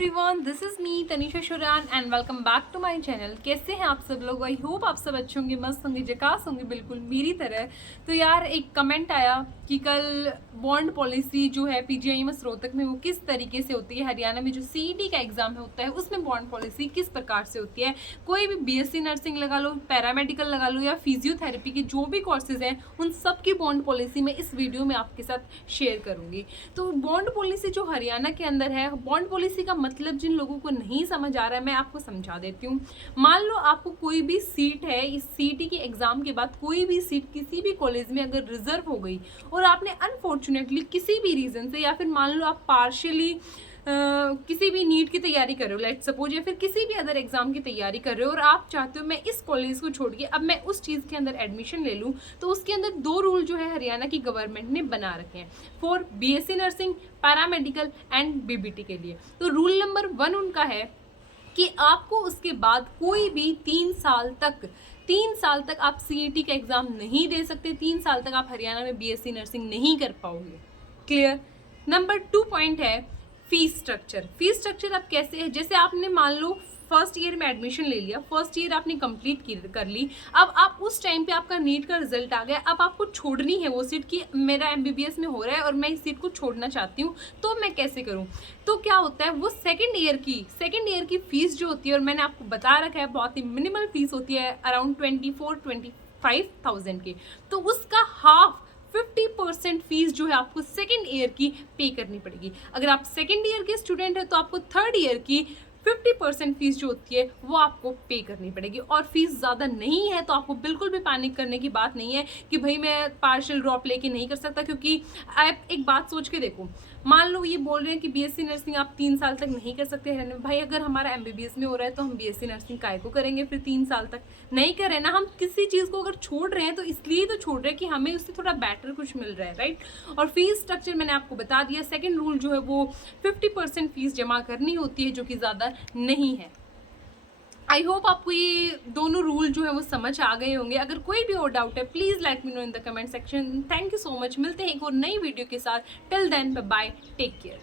Everyone, this is me Tanisha Shuran and welcome back to my channel. कैसे हैं आप सब लोग? आई होप आप सब अच्छे होंगे, मस्त होंगे, झकास होंगे बिल्कुल मेरी तरह। तो यार एक कमेंट आया कि कल बॉन्ड पॉलिसी जो है पीजीआईएमएस रोहतक में वो किस तरीके से होती है, हरियाणा में जो सीईटी का एग्जाम होता है उसमें बॉन्ड पॉलिसी किस प्रकार से होती है। कोई भी बीएससी नर्सिंग लगा लो, पैरामेडिकल लगा लो या फिजियोथेरेपी के जो भी कोर्सेज हैं उन सब की बॉन्ड पॉलिसी मैं इस वीडियो में आपके साथ शेयर करूंगी। तो बॉन्ड पॉलिसी जो हरियाणा के अंदर है, बॉन्ड पॉलिसी का मतलब जिन लोगों को नहीं समझ आ रहा है मैं आपको समझा देती हूँ। मान लो आपको कोई भी सीट है, इस सीईटी के एग्जाम के बाद कोई भी सीट किसी भी कॉलेज में अगर रिजर्व हो गई और आपने अनफॉर्चुनेटली किसी भी रीजन से, या फिर मान लो आप पार्शियली किसी भी नीट की तैयारी कर रहे हो लेट्स सपोज, या फिर किसी भी अदर एग्जाम की तैयारी कर रहे हो और आप चाहते हो मैं इस कॉलेज को छोड़ के अब मैं उस चीज़ के अंदर एडमिशन ले लूँ, तो उसके अंदर दो रूल जो है हरियाणा की गवर्नमेंट ने बना रखे हैं for BSc nursing, paramedical and BBT के लिए। तो रूल नंबर 1 उनका है कि आपको उसके बाद कोई भी 3 साल तक आप सीईटी का एग्जाम नहीं दे सकते। 3 साल तक आप हरियाणा में बीएससी नर्सिंग नहीं कर पाओगे। क्लियर? नंबर 2 पॉइंट है फीस स्ट्रक्चर। फीस स्ट्रक्चर अब कैसे है, जैसे आपने मान लो फर्स्ट ईयर में एडमिशन ले लिया, फर्स्ट ईयर आपने कंप्लीट कर ली, अब आप उस टाइम पे आपका नीट का रिजल्ट आ गया, अब आपको छोड़नी है वो सीट कि मेरा एमबीबीएस में हो रहा है और मैं इस सीट को छोड़ना चाहती हूँ, तो मैं कैसे करूँ? तो क्या होता है, वो सेकेंड ईयर की फीस जो होती है, और मैंने आपको बता रखा है बहुत ही मिनिमल फीस होती है अराउंड 24-25,000 की, तो उसका हाफ 50% फीस जो है आपको सेकेंड ईयर की पे करनी पड़ेगी। अगर आप सेकेंड ईयर के स्टूडेंट है तो आपको थर्ड ईयर की 50% फीस जो होती है वो आपको पे करनी पड़ेगी। और फीस ज़्यादा नहीं है तो आपको बिल्कुल भी पैनिक करने की बात नहीं है कि भाई मैं पार्शियल ड्रॉप लेके नहीं कर सकता, क्योंकि आप एक बात सोच के देखो, मान लो ये बोल रहे हैं कि बीएससी नर्सिंग आप 3 साल तक नहीं कर सकते हैं। भाई अगर हमारा एमबीबीएस में हो रहा है तो हम बीएससी नर्सिंग काहे को करेंगे फिर 3 साल तक? नहीं करें ना। हम किसी चीज़ को अगर छोड़ रहे हैं तो इसलिए तो छोड़ रहे हैं कि हमें उससे थोड़ा बेटर कुछ मिल रहा है, राइट? और फीस स्ट्रक्चर मैंने आपको बता दिया। सेकेंड रूल जो है वो 50% फीस जमा करनी होती है, जो कि ज़्यादा नहीं है। आई होप आपको ये दोनों रूल जो है वो समझ आ गए होंगे। अगर कोई भी और डाउट है please let me know in the comment section. Thank you so much. मिलते हैं एक और नई वीडियो के साथ। Till then bye bye, take care.